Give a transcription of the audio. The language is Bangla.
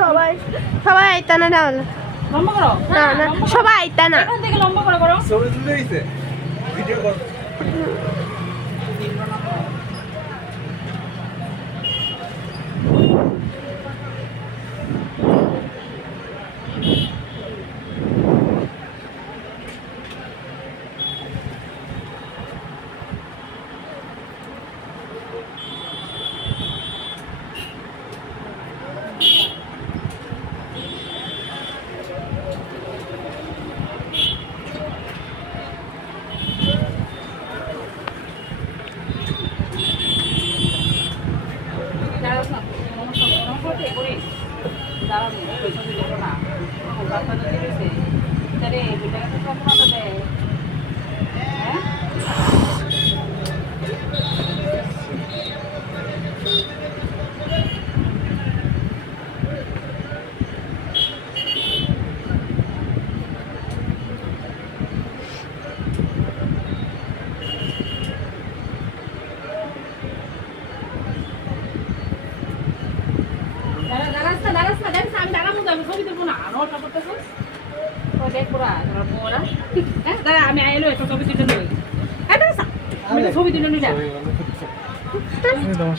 সবাই সবাই আইতা না ডাউল লম্বা না না হ্যাঁ, সবাই আইতা না এখান থেকে লম্বা করো করো ভিডিও করো দাঁড়ানো পয়সা দিল না বাচ্চাটা দিয়েছে তাহলে দুটাকে তো সম্পূর্ণ দেয় আমি ছবি তুলবো না নটা করতেছে হ্যাঁ, আমি আইলো একটা ছবি তুলে নই হ্যাঁ, ছবি তুলে নিলাম